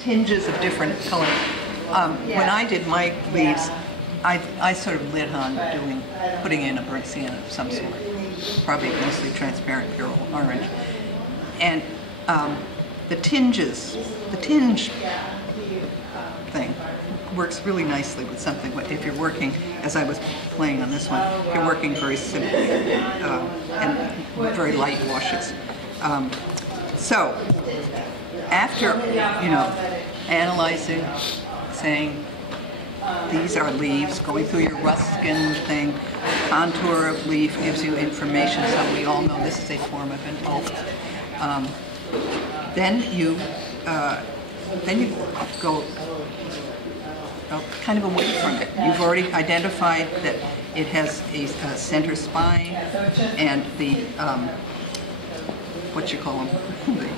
tinges of different color. When I did my leaves, I sort of lit on putting in a burnt sienna of some sort, probably mostly transparent pure orange. And the tinge thing works really nicely with something. If you're working, as I was playing on this one, you're working very simply and very light washes. So after, analyzing, saying these are leaves, going through your Ruskin thing, contour of leaf gives you information, so we all know this is a form of an oak. Then you go kind of away from it. You've already identified that it has a center spine and the, what you call them, the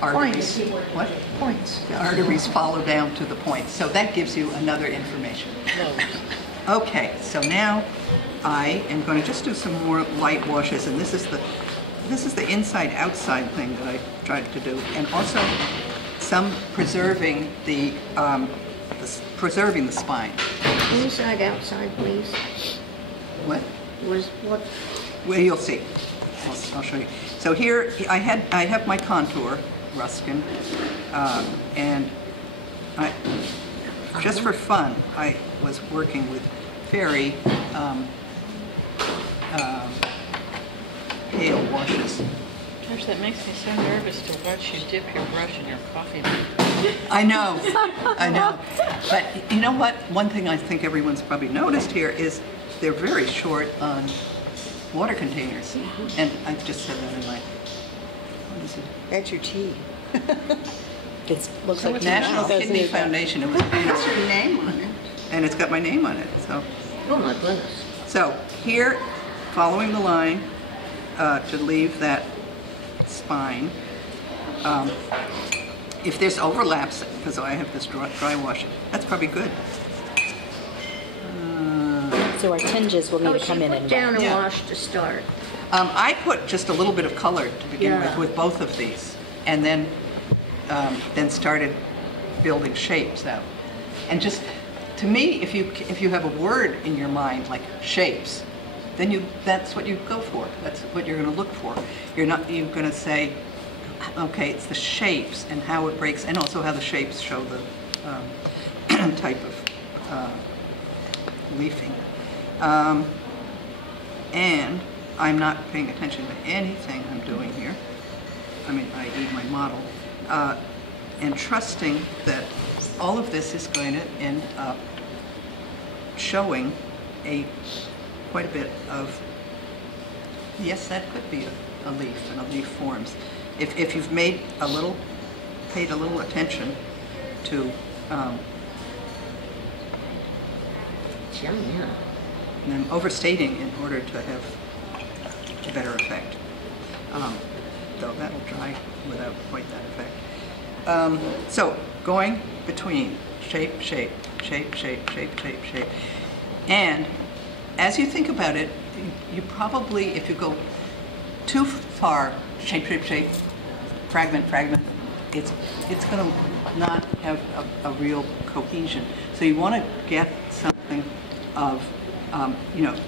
arteries. Points. What? Points. The arteries follow down to the points. So that gives you another information. Okay, so now I am going to just do some more light washes, and this is the inside-outside thing that I tried to do, and also some preserving the spine. Inside, outside, please. What? What? Well, you'll see. I'll show you. So here I have my contour, Ruskin, and just for fun, I was working with very pale washes. Gosh, that makes me so nervous to watch you dip your brush in your coffee mug. I know, I know. But you know what? One thing I think everyone's probably noticed here is they're very short on water containers. And I just said that in my, what is it? That's your tea. It looks So like it's tea National now. Kidney Foundation. It was, Has your name on it. and it's got my name on it. So, Oh my goodness. so here, following the line to leave that spine. If there's overlaps, because I have this dry wash, that's probably good. So our tinges will need to come in put and down and Yeah. wash to start. I put just a little bit of color to begin Yeah. with both of these, and then started building shapes out. And just, to me, if you have a word in your mind like shapes, then that's what you go for. That's what you're going to look for. You're going to say, okay, it's the shapes and how it breaks, and also how the shapes show the type of leafing. And I'm not paying attention to anything I'm doing here. I mean, i.e. my model, and trusting that all of this is going to end up showing quite a bit of, yes, that could be a leaf, and a leaf forms. If you've paid a little attention to Yeah. and I'm overstating in order to have a better effect. Though that'll dry without quite that effect. So going between shape, shape, shape, shape, shape, shape, shape. And as you think about it, you probably, if you go too far, shape, shape, shape, fragment, fragment, it's going to not have a real cohesion. So you want to get something of,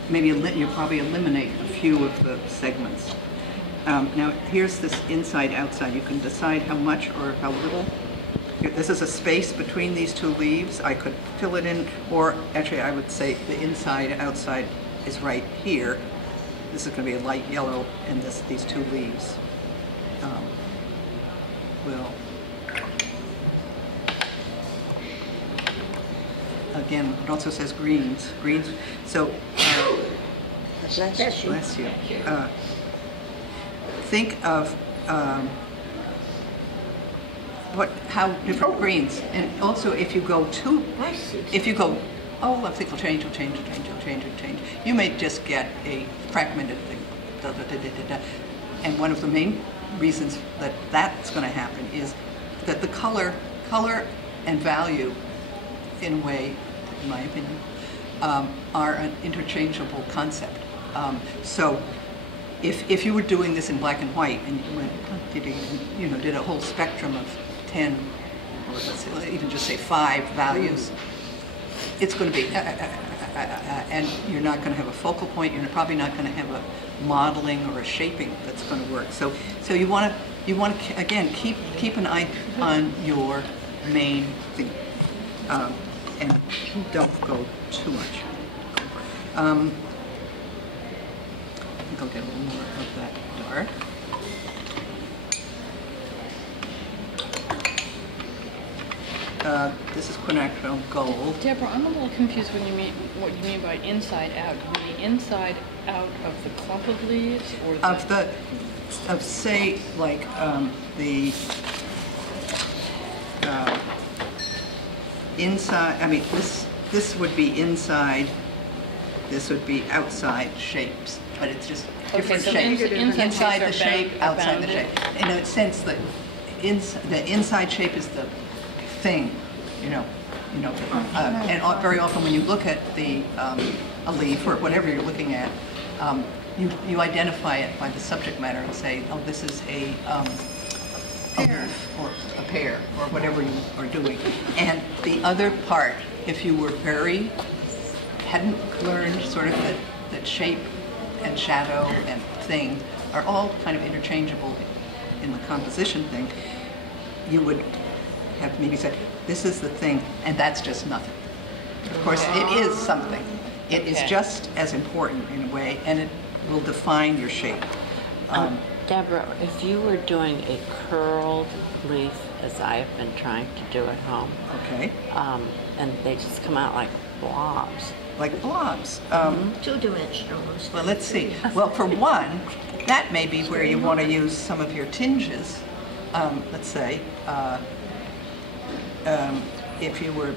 maybe you probably eliminate a few of the segments. Now here's this inside outside. You can decide how much or how little. This is a space between these two leaves. I could fill it in, or actually I would say the inside outside is right here. This is going to be a light yellow, and these two leaves will, again, it also says greens. Greens. So, Bless you. bless you. Think of how different greens, and also if you go too, I see. if you go, oh, I think I'll change, you may just get a fragmented thing. Da, da, da, da, da, da. And one of the main reasons that that's going to happen is that the color and value, in a way, in my opinion, are an interchangeable concept. So if you were doing this in black and white and you went, did a whole spectrum of 10 or let's even just say 5 values, it's going to be, and you're not going to have a focal point. You're probably not going to have a modeling or a shaping that's going to work. So you want to again keep an eye on your main theme, and don't go too much. Go get a little more of that dark. This is quinacridone gold. Deborah, I'm a little confused when you mean what you mean by inside out. You mean the inside out of the clump of leaves, or Of say like the inside. I mean this would be inside. This would be outside shapes, but it's just different so shapes. inside the shape, outside the shape. In a sense that the inside shape is the thing, and very often when you look at a leaf or whatever you're looking at, you identify it by the subject matter and say, oh, this is a leaf or a pear or whatever you are doing. And the other part, if you were hadn't learned sort of that shape and shadow and thing are all kind of interchangeable in the composition thing, you would have maybe said, this is the thing, and that's just nothing. Of course, it is something. It is just as important in a way, and it will define your shape. Deborah, if you were doing a curled leaf, as I have been trying to do at home, Okay, and they just come out like blobs. like blobs. Two-dimensional. Well, let's see. Well, for one, that may be where you want to use some of your tinges. Let's say, if you were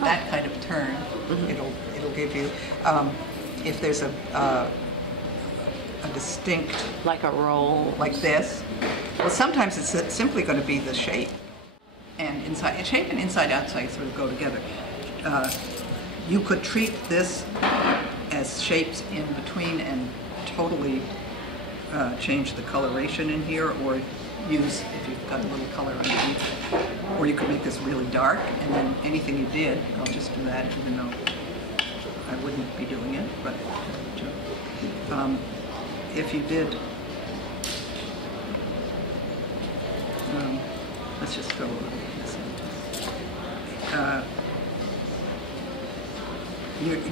that kind of turn, it'll give you. If there's a distinct, Like a roll. like this, well, sometimes it's simply going to be the shape. And shape and inside-outside sort of go together. You could treat this as shapes in between and totally change the coloration in here, or use, if you've got a little color underneath, or you could make this really dark, and then anything you did, I'll just do that, even though I wouldn't be doing it, but if you did, let's just go over this.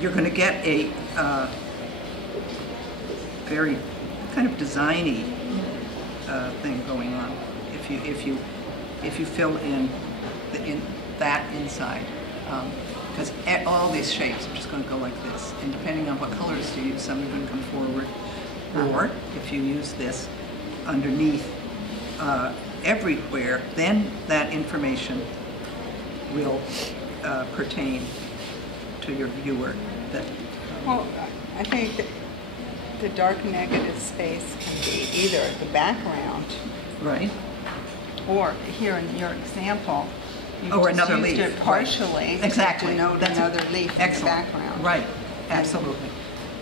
You're going to get a very kind of designy thing going on if you fill in that inside, because all these shapes are just going to go like this, and depending on what colors you use, some are going to come forward, or if you use this underneath everywhere, then that information will pertain to your viewer. Well, I think that the dark negative space can be either the background, Right. or here in your example, you Or just another used leaf. it partially Exactly. to denote That's another leaf in the excellent. background. Right, absolutely.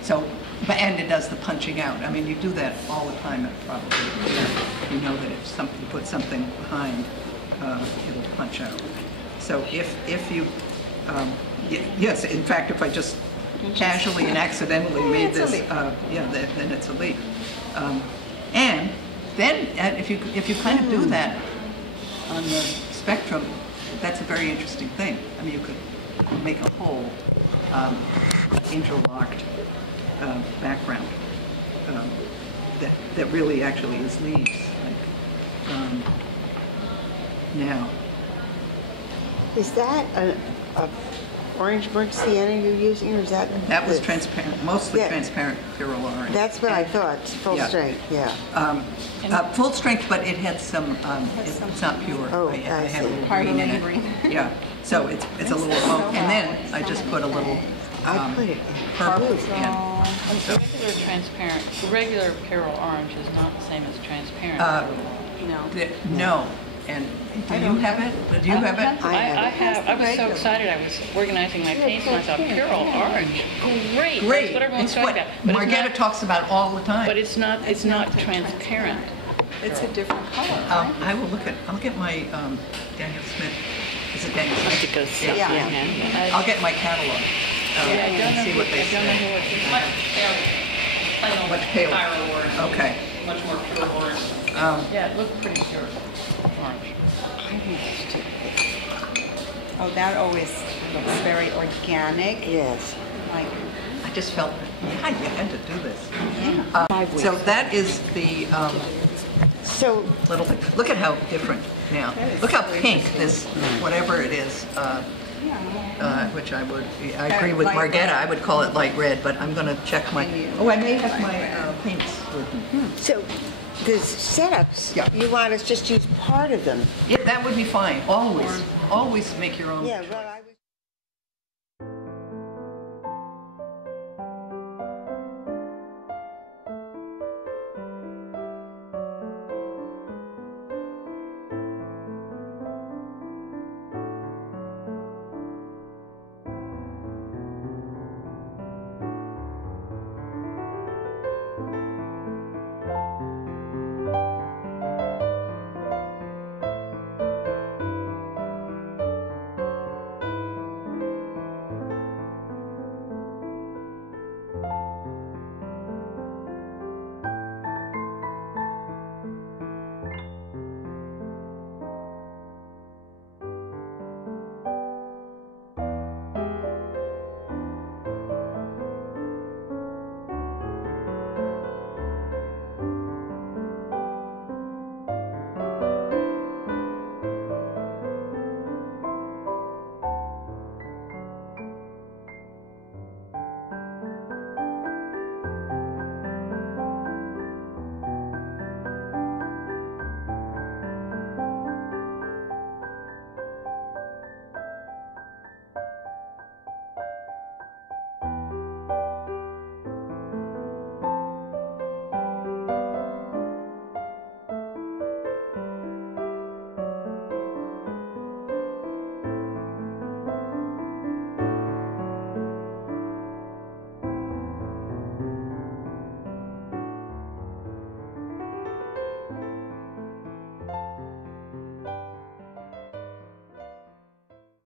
So, and it does the punching out. I mean, you do that all the time, probably. You know that if you put something behind, it'll punch out. So if you, yes, in fact, if I just casually and accidentally made it's a this, leaf. then it's a leaf. And then if you kind of do that on the spectrum, that's a very interesting thing. I mean, you could make a whole interlocked background that really actually is leaves. Like, now, Is that a orange burnt sienna you're using, or is that? that was this? transparent, mostly Yeah. transparent pyrrole orange. That's what I thought, full Yeah. strength, yeah. Full strength, but it had some. It's not pure. Oh, I had a I see. little Part green in it. green. Yeah. So it's a little. And then I just put a little I put it in purple blue. in. The regular transparent, the regular pyrrole orange is not the same as transparent. No. And do you have it? Do you have it? I have. I was so excited. I was organizing my paints and I thought, pyrrole orange, great. Great. That's what everyone's It's talking what about. But it's Margetta not- talks about all the time. But it's not transparent. It's a different color, right? I'll get my Daniel Smith, is it Daniel I Smith? have to go see Yeah. yeah. I'll get my catalog Yeah, I don't and know see who- what they I don't know say. who it is. Plain old Much paler. Cairo orange. Okay. Much more pure orange. Yeah, it looked pretty pure orange. Oh, that always looks very organic, Yes. like, I just felt, yeah, you had to do this. yeah. 5 weeks. So that is the So, little thing. Look at how different now. That is Look how so pink interesting. this, whatever it is, Yeah. which I agree with light Margetta, red. I would call it light red, but I'm going to check my, Maybe oh, I may have light my red. paints with me. so the setups, Yeah. you want us just to use part of them? Yeah, that would be fine, always make your own. Yeah, well,